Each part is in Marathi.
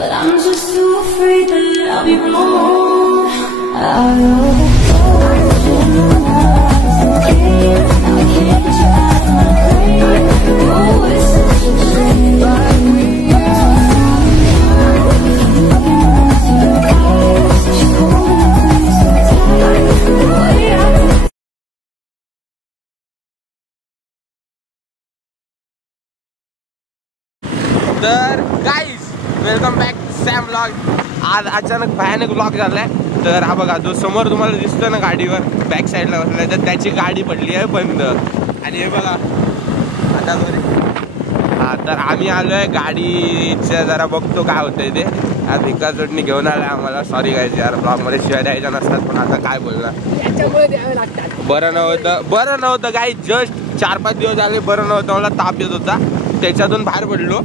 but I'm just too afraid that I'll be wrong. Out of तर guys welcome back Sam vlog. आज अचानक भयानक व्लॉग झालाय. तर हा बघा जो समोर तुम्हाला दिसतोय ना गाडीवर बॅक साईडला बसलाय, तर त्याची गाडी पडली आहे बंद. आणि हे बघा आता हा, तर आम्ही आलोय गाडीच्या जरा बघतो काय होतंय ते. आज भिका चटणी घेऊन आलाय आम्हाला. सॉरी गाईज यार, ब्लॉगमध्ये शिवाय द्यायच्या नसतात, पण आता काय बोलणार. बरं नव्हतं गाईज. जस्ट 4-5 दिवस झाले बरं नव्हतं. मला ताप येत होता, त्याच्यातून बाहेर पडलो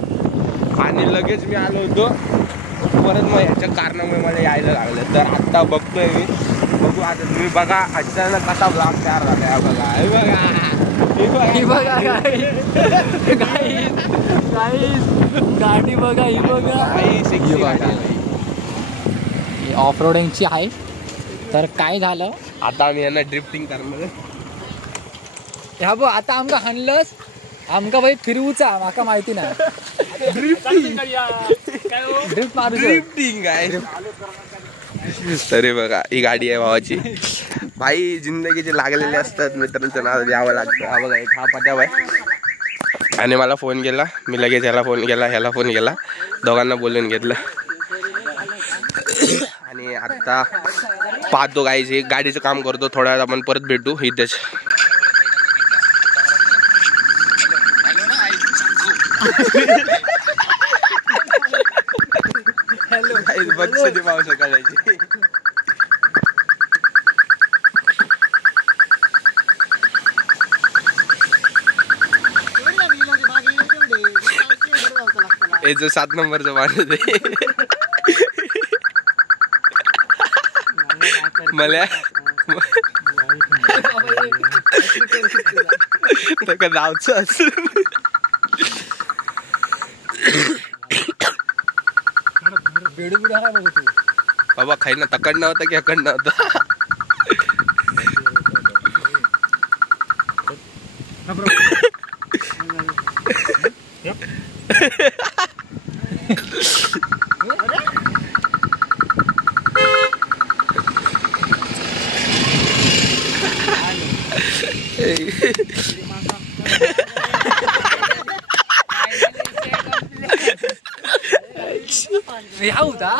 आणि लगेच मी आलो होतो परत. मग ह्याच्या कारणामुळे मला यायला लागलं. तर आत्ता बघतोय मी. बघू आता तुम्ही बघा अचानक कसा ब्लॉग तयार झाला. बघा हे बघा गाडी बघा, ही बघा ऑफ रोडिंगची आहे. तर काय झालं आता आम्ही यांना ड्रिफ्टिंग करणार. ह्या बघ आता आमका हाणलंस, आमका भाई फिरवूचा माका माहिती नाही. ड्रिफ्ट मारू ड्रिफ्टिंग आहे. तरी बघा ही गाडी आहे भावाची. भाई जिंदगीचे लागलेले असतात मित्रांचं नाव द्यावं लागतं. हा बघा एक हा पट्या भाई. आणि मला फोन केला, मी लगेच ह्याला फोन केला, ह्याला फोन केला, दोघांना बोलून घेतलं. आणि आता पाहतो गाईज, हे गाडीचं काम करतो. थोड्या वेळात आपण परत भेटू इथेच. बघ पाहू सकाळची. हे जो 7 नंबरचं माणूस आहे मला का नावचं असं. बाबा खाई ना तकडनं होता की अकडनं होता.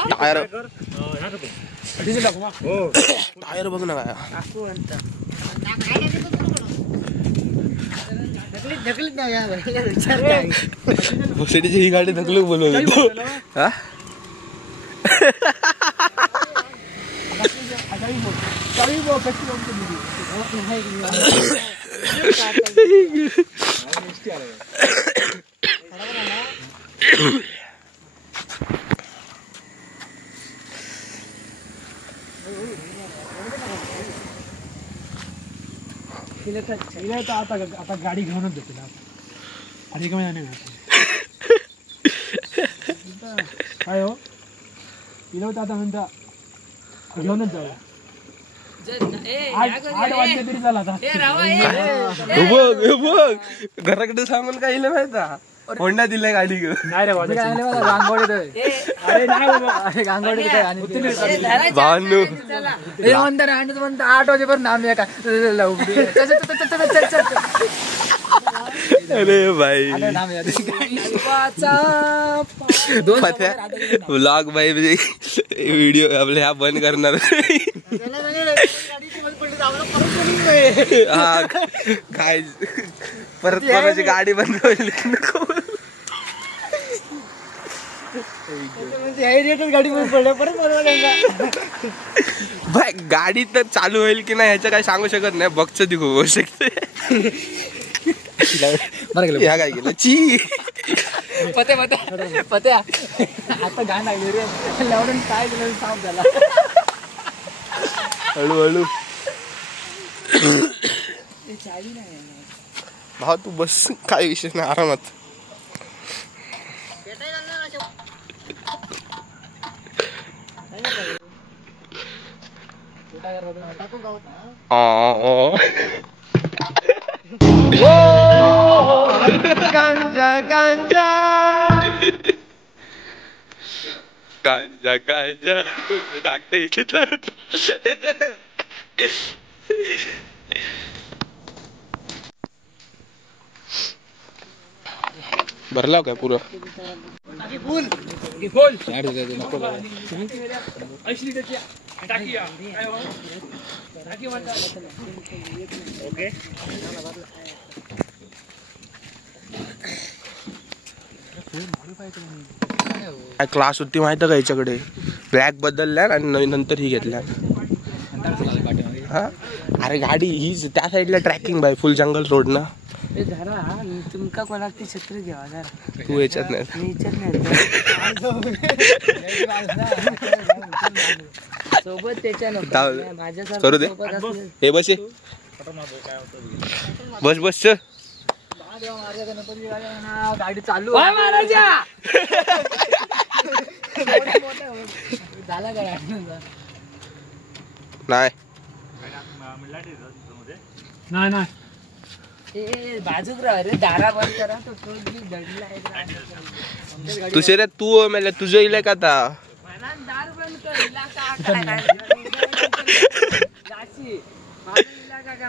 टायर बघ ना सिटीची ही गाडी ढकलू बोलवली. आता गाडी घेऊनच देतो आणि काय हो तिला होतं आता म्हणता घेऊनच जाऊ. 8 वाजता तरी झाला आता. बघ घराकडे सामान काही माहिती होंडा दिलाय गाडी घेऊन. नाही रे भावांनो 8 वाजेपर्यंत आम्ही अरे भाई व्लॉग भाई व्हिडिओ आपले ह्या बंद करणार. हा काय परत कोणाची गाडी बंद होईल नको. भाई गाडी तर चालू होईल की नाही ह्याचं काही सांगू शकत नाही. बघच ती खूप होऊ शकते. ह्या काय केलं ची पत्या आता गाणं लागले रे लावून काय केलं साफ झाला. हळूहळू भाऊ तू बस, काय विषय नाही, आरामात. गांजा गांजा गांजा गांजा टाकते इथे तर भरला काय पुरं क्लास होती माहिती का याच्याकडे ब्लॅक बदलल्या आणि नंतर ही घेतल्या हा अरे गाडी हीच त्या साईडला ट्रॅकिंग बाय फुल जंगल रोड ना तुमका कोणाक ती छत्री घ्यावा जरा तू याच्यात नाही सोबत त्याच्या करू दे हे बस बस बस चल गाडी चालू झाला का नाही नाही बाजूक राहा रे दारा बंद करा तो तुझे रे तू मेले तुझं इले का आता दार बंद कर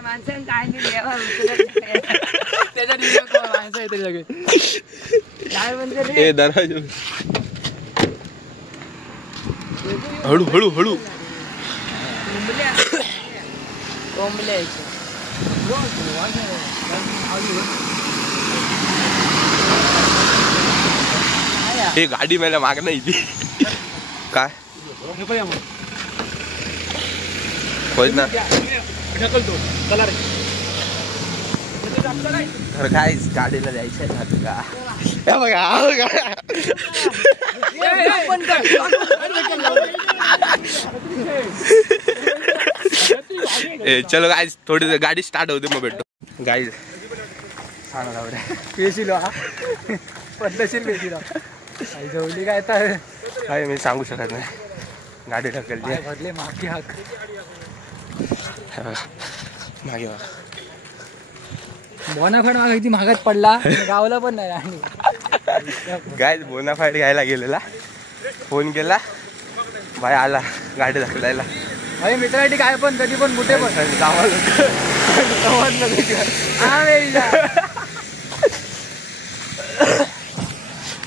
माणसाने काय नाही माणसं येते लगेच दार बंद कर ए दरवाजा हळू हळू हळू कोंबल्याचे हे गाडी मेला माग नाही ती काय होय ना तर काय गाडीला जायचंय का बघा चलो गाईज थोडी गाडी स्टार्ट होते मग भेटतो गाईज सांगा पेशील पद्धतशीर पेशील काही जवळली काय तर काय मी सांगू शकत नाही गाडी ढकलली भरले मागे हाक मागे बघा बोनाफाईड माग किती महागात पडला गावला पण नाही आणि गाईज बोनाफाईड घ्यायला गेलेला फोन केला भाई आला गाडी ढकलायला भाई मित्रासाठी काय पण कधी पण कुठे पण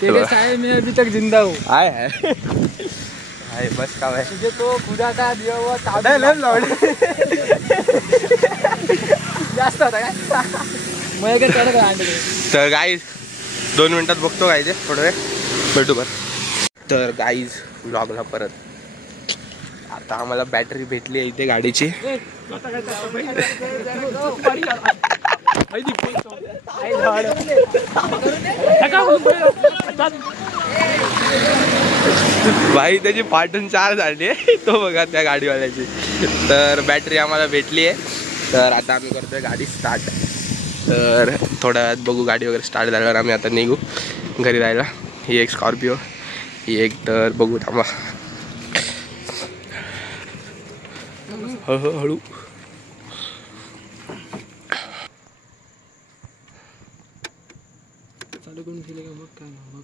तेरे साए में अभी तक जिंदा हूँ आहे बस का भाई तुझे तो खुदा का दिया हुआ जास्त होता काय मग तर गाईज 2 मिनिटात बघतो काय ते थोडं वेळ भेटू बरं तर गाईज ब्लॉगला परत आता आम्हाला बॅटरी भेटली आहे इथे गाडीची भाई त्याची पाटून 4 झाली आहे तो बघा त्या गाडीवाल्याची तर बॅटरी आम्हाला भेटली आहे तर आता आम्ही करतोय गाडी स्टार्ट तर थोड्या वेळात बघू गाडी वगैरे स्टार्ट झाल्यावर आम्ही आता निघू घरी जायला ही एक स्कॉर्पिओ ही एक तर बघू थांबा हळू चालू करून दिले का मग काय मग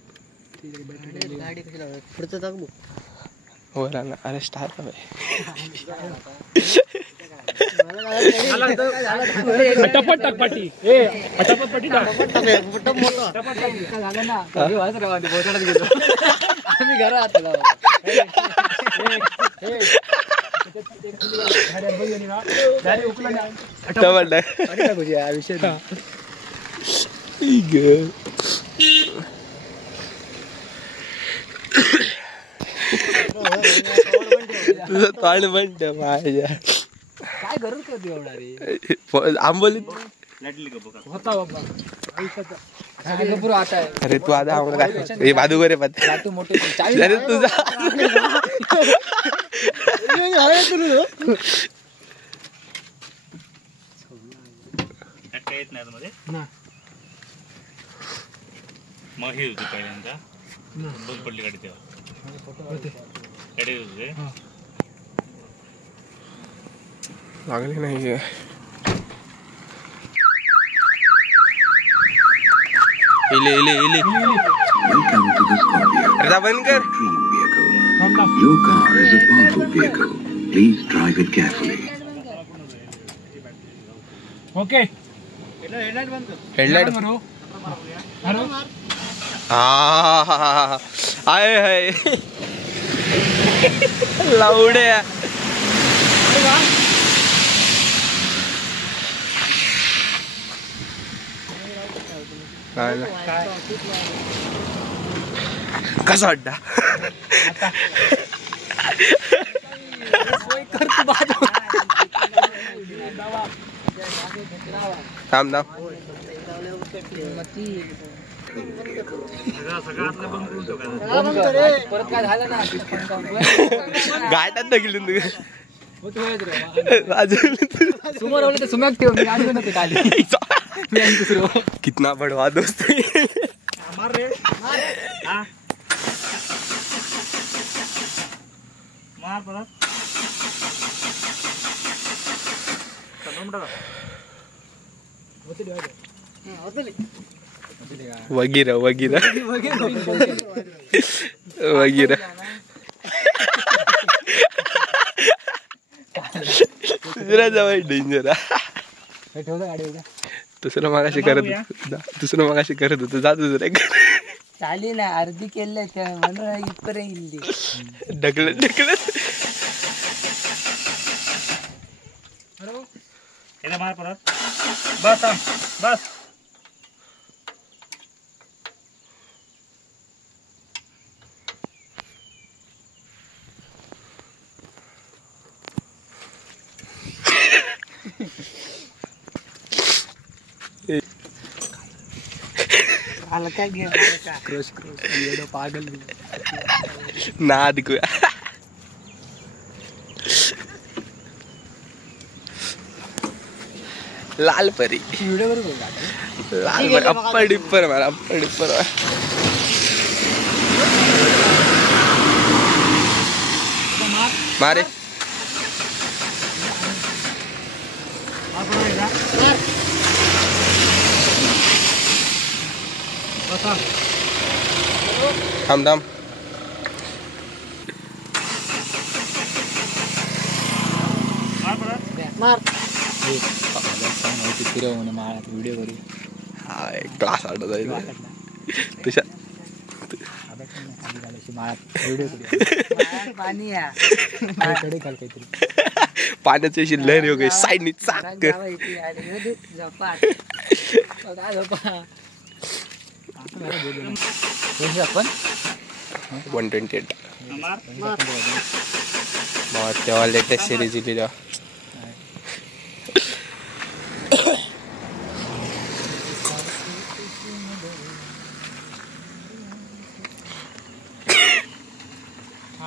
गाडी कशी लावली पुढचं टाक बघ हो ना अरे स्टार्ट आहे टपट टाकपाटी टपट पट्टी झालं ना पोहोचण्यात गेलो आम्ही घरात विषय तुझं तोंड म्हणत माझ्या काय गरज करते एवढा रे आंबोली होता बाबा आयुष्याचा आता आहे अरे तू आता आम्हाला काय हे बादू करे पत्ते तू मोठे अरे तुझा येत नाही मध्ये मग हे होती पहिल्यांदा बंद पडली गाडी तेव्हा गाडी होते लागली नाही इले इले इले Welcome to the Scorpio, अर्धा बंद कर dream vehicle. Your car is a powerful vehicle. Please drive it carefully. Okay headlight मारू मारू आहे आहे लावड्या कसा अड्डा थांब थांब परत काय झालं ना गाठात टाकली समोर आवलं तर सुम्याक ठेव मी आणलं नव्हतं काली मी आणि दुसरं कितना बडवा दोस्त मार रे हा मार परत वगैरे वगैरे वगैरे दुसरा जवळ डेंजर ठेवलं गाडी दुसरं मागाशी करत होतं जा दुसऱ्या चाली ना अर्धी केलं म्हणून इथपर्यंत येईल ढकलत ढकलत याला मार परत बस थांब बस हलका घे क्रश क्रश पागल ना दिखूया लाल परी व्हिडिओ बरोबर लाल परी अप्पर डिप्पर मारा अप्पर डिप्पर मारे थांब थांब मार परत फिरव म्हणे माळ्यात व्हिडिओ करू हा एक ग्लास आडत आहे तुझ्या माळ्यात व्हिडिओ करू पाणी या कडे घाल काहीतरी पाण्याची अशी लहर येऊ गई साईडनी चाक कर झपाट आपण 128 मार तेव्हा लेटेस्ट सिरीज लिहिल्या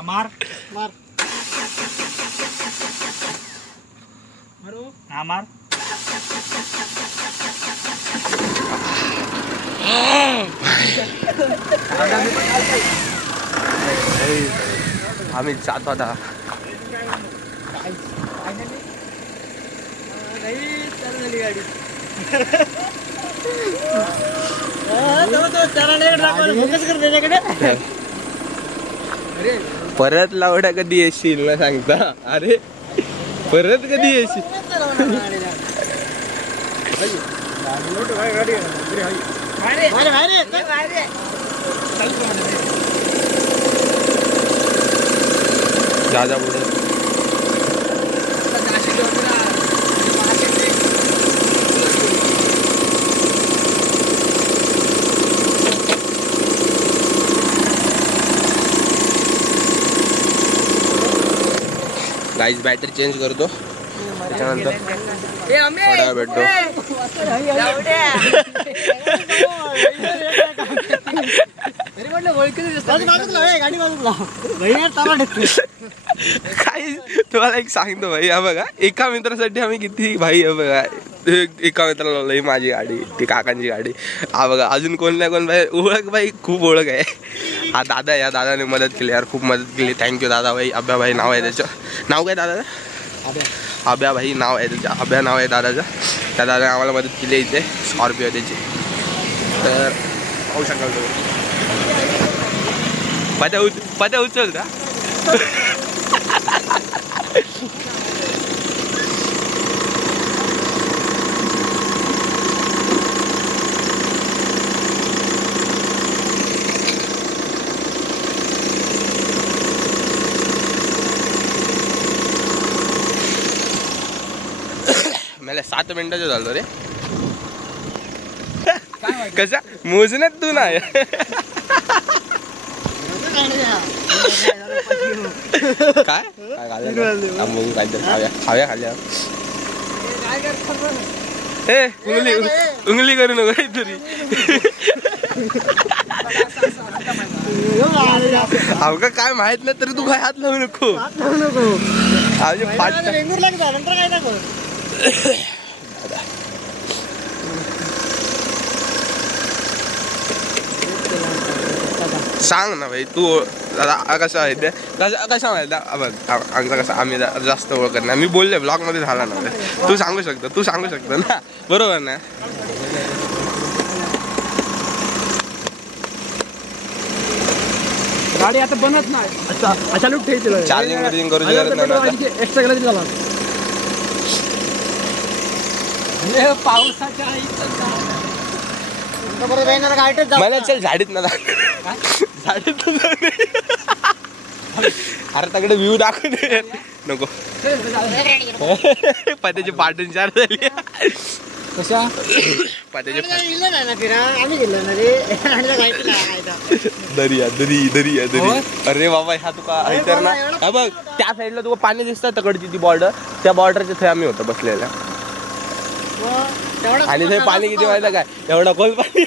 मार मार हा मार आम्ही जातो आता परत लावड्या कधी येशील ना सांगता अरे परत कधी येशील जा पुढे गाईज बॅटरी चेंज करतो त्याच्यानंतर थोडा वेळ भेटतो काही तुम्हाला एक सांगतो भाई हा बघा एका मित्रासाठी आम्ही किती भाई हा बघा एका मित्राला लावलं माझी गाडी ती काकांची गाडी हा बघा अजून कोण नाही कोण भाई ओळख भाई खूप ओळख आहे हा दादा या दादाने मदत केली यार खूप मदत केली थँक्यू दादा भाई अभ्या भाई नाव आहे त्याचं नाव काय दादा अभ्या भाई नाव आहे त्याच्या, अभ्या नाव आहे दादाचं. त्या दादाने आम्हाला मदत केली इथे, स्कॉर्पिओ त्याची. तर पाहू शकाल तुम्ही. पत्या उचल का? मला 7 मिनिटाचं झालं रे. कसा मोजण्यात तू नाही. काय खाव्या खाल्ल्या ए उंगली करू नको काहीतरी. अवघा काय माहित नाही तरी तू काय हात लावू नको. सांग ना भाई तू कसं आहे ते कसा माहिती आमचा कसं आम्ही जास्त ओळखत नाही. मी बोलले ब्लॉग मध्ये झाला ना. तू सांगू शकतो ना बरोबर ना. गाडी आता बनत नाही. चालू ठेवतील चार्जिंग करू शकत एक्स्ट्रा करायची झाला. पावसाच्या मला चल झाडीत ना झाडीत अरे तकडे व्ह्यू दाखवून दे नको. पत्याची पाठून 4 झाली. कशा पत्याचे दरी. अरे बाबा ह्या तुका तर ना हा बघ त्या साईडला तुका पाणी दिसतं तकडची ती बॉर्डर. त्या बॉर्डरच्या थंय आम्ही होतो बसलेल्या. आणि ते पाणी किती माहिती काय एवढा खोल पाणी.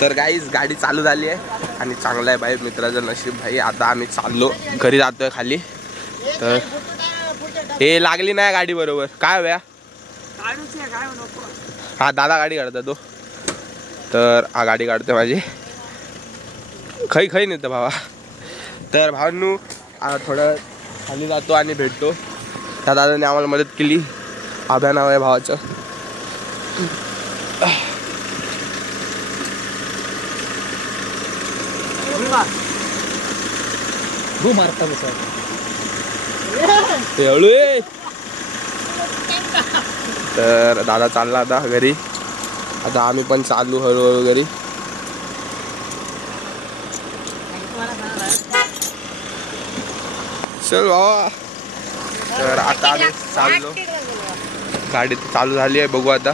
तर गाईज गाडी चालू झाली आहे आणि चांगलं आहे भाई मित्राचं नशीब भाई. आता आम्ही चाललो घरी जातोय खाली. तर हे लागली नाही गाडी बरोबर काय व्या. हा दादा गाडी काढता तो. तर हा गाडी काढतोय माझी खै नाही तर भावा. तर भावांनू थोडं खाली जातो आणि भेटतो. त्या दादाने आम्हाला मदत केली. आभ्या नाव आहे भावाचं. मारता तर दादा चालला आता घरी. आता आम्ही पण चालू हळूहळू घरी. चल बाबा. तर आता आम्ही चाललो. गाडी चालू झाली आहे बघू आता.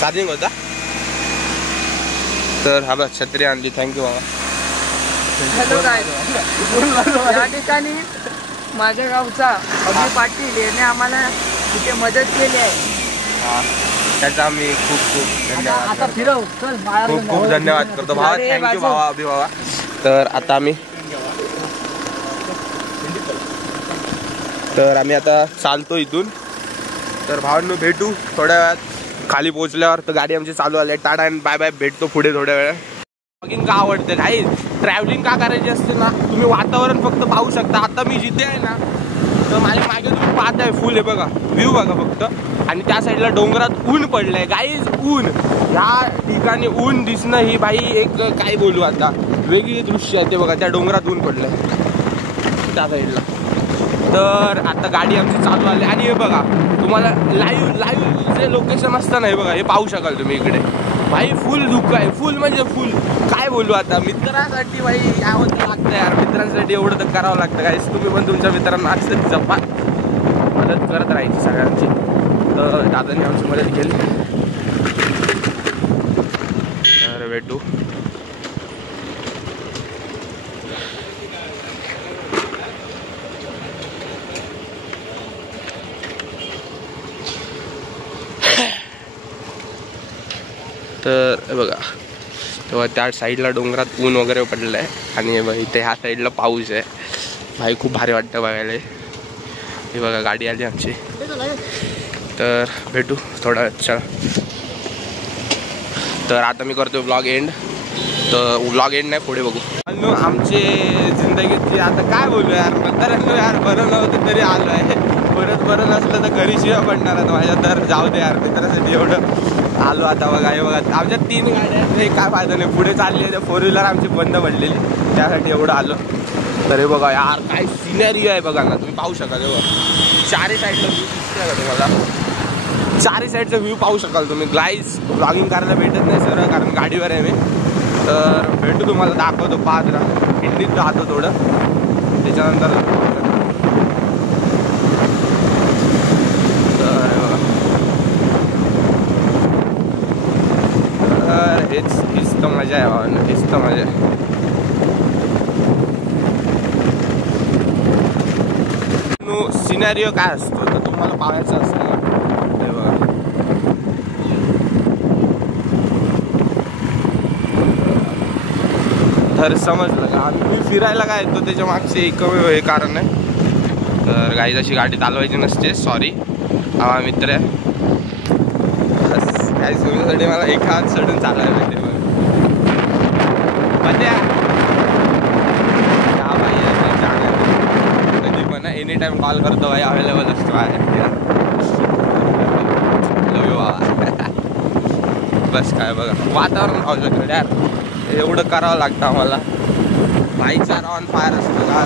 चार्जिंग होता. तर हा बघ छत्री आणली. थँक्यू बाबा. हॅलो गाईज, या ठिकाणी माझ्या गावचा अभि पाटील याने आम्हाला तिथे मदत केली आहे. त्याचा आम्ही खूप धन्यवाद आता फिरव चल. खूप धन्यवाद करतो भावा. थँक्यू भावा अभि भावा. तर आम्ही आता चालतो इथून. तर भावांनो भेटू थोड्या वेळात खाली पोहोचल्यावर. तर गाडी आमची चालू आली. Tata and bye bye. भेटतो पुढे थोड्या वेळात. ब्लॉगिंग का आवडते काही ट्रॅव्हलिंग का करायची असते ना तुम्ही वातावरण फक्त पाहू शकता. आता मी जिथे आहे ना तर माझ्या मागे तुम्ही पाहताय फुल आहे बघा व्ह्यू बघा फक्त. आणि त्या साईडला डोंगरात ऊन पडलंय गाईज. ऊन ह्या ठिकाणी ऊन दिसणं ही बाई एक काय बोलू आता वेगळी दृश्य आहे ते बघा. त्या डोंगरात ऊन पडलंय त्या साईडला. तर आता गाडी आमची चालू आली आणि हे बघा तुम्हाला लाईव्ह जे लोकेशन असतं ना हे बघा हे पाहू शकाल तुम्ही इकडे. भाई फुल धुकं आहे. फुल म्हणजे फुल काय बोलू आता. मित्रांसाठी भाई यावं तर लागतं यार. मित्रांसाठी एवढं तर करावं लागतं काय. तुम्ही पण तुमच्या मित्रांना असं जपा मदत करत राहायची सगळ्यांची. तर दादाने आमची मदत केली. तर भेटू. तर बघा तेव्हा त्या साईडला डोंगरात ऊन वगैरे पडलं आहे आणि इथे ह्या साईडला पाऊस आहे भाई. खूप भारी वाटतं बघायला. हे बघा गाडी आली आमची. तर भेटू थोडा वेळ. तर आता मी करतो ब्लॉग एंड. तर ब्लॉग एंड नाही पुढे बघू. आमची जिंदगीची आता काय बोलू यार. तर यार बरं नव्हतं तरी आलो आहे. परत बरं नसलं तर घरी शिवा पडणार आहे माझ्या. तर जाऊ दे यार मित्रासाठी एवढं आलो. आता बघा हे बघा आमच्या 3 गाड्या आहेत. हे काय फायदा नाही. पुढे चालली आहे 4 व्हीलर आमची बंद पडलेली. त्यासाठी एवढं आलो. तर हे बघा यार काय सिनेरी आहे बघा ना. तुम्ही पाहू शकाल. हे बघा चारही साईडला व्ह्यू दिसतोय का तुम्हाला. चारही साईडचा व्ह्यू पाहू शकाल तुम्ही. गाईज ब्लॉगिंग करायला भेटत नाही सर कारण गाडीवर आहे मी. तर भेटू तुम्हाला दाखवतो. पाहत राहा. हिंदीत राहतो थोडं त्याच्यानंतर. तर हेच तर मजा आहे भावानं. हेच तर मजा आहे. सिनेरिओ काय असतो तर तुम्हाला पाहायचं असेल ना. हे बघा तर समजलं का. मी फिरायला काय येतो त्याच्या मागचे एकमेव हे कारण आहे. तर गाईज अशी गाडी चालवायची नसते. सॉरी हा मित्र आहे. बस काही सुविधासाठी मला एका हात सोडून चालायला लागते. कधी पण एनी टाइम कॉल करतो भाई. अवेलेबल असतो आहे. बस काय बघा वातावरण आवश्यक यार. एवढं करावं लागतं आम्हाला. बाईकचा ऑन फायर असतो का.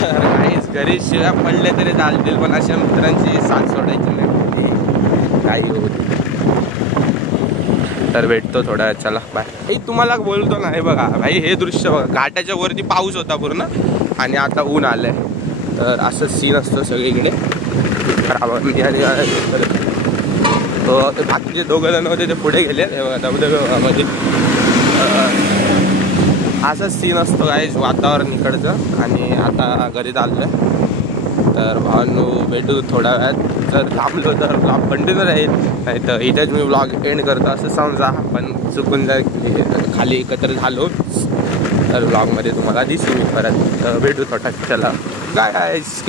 तर काहीच घरी शिव्या पडले तरी चालतील पण अशा मित्रांची साथ सोडायची नाही. काही होती. तर भेटतो थोड्या वेळ. चला बाय. हे तुम्हाला बोलतो ना. हे बघा भाई हे दृश्य बघा. घाटाच्या वरती पाऊस होता पूर्ण आणि आता ऊन आलंय. तर असं सीन असतं सगळीकडे. मी आणि ते बाकीचे 2 जण होते ते पुढे गेले. हे बघा धबधब्यामध्ये असं सीन असतो गाईज वातावरण इकडचं. आणि आता घरी चाललो आहे. तर भावांनो भेटू थोड्या वेळात. जर थांबलो तर ब्लॉग कंटिन्यू राहील. नाही तर इथेच मी ब्लॉग एंड करतो असं समजा. पण चुकून जर खाली एकत्र झालो तर ब्लॉगमध्ये तुम्हाला दिसू मी परत. तर भेटू थोडा. चला गाईज.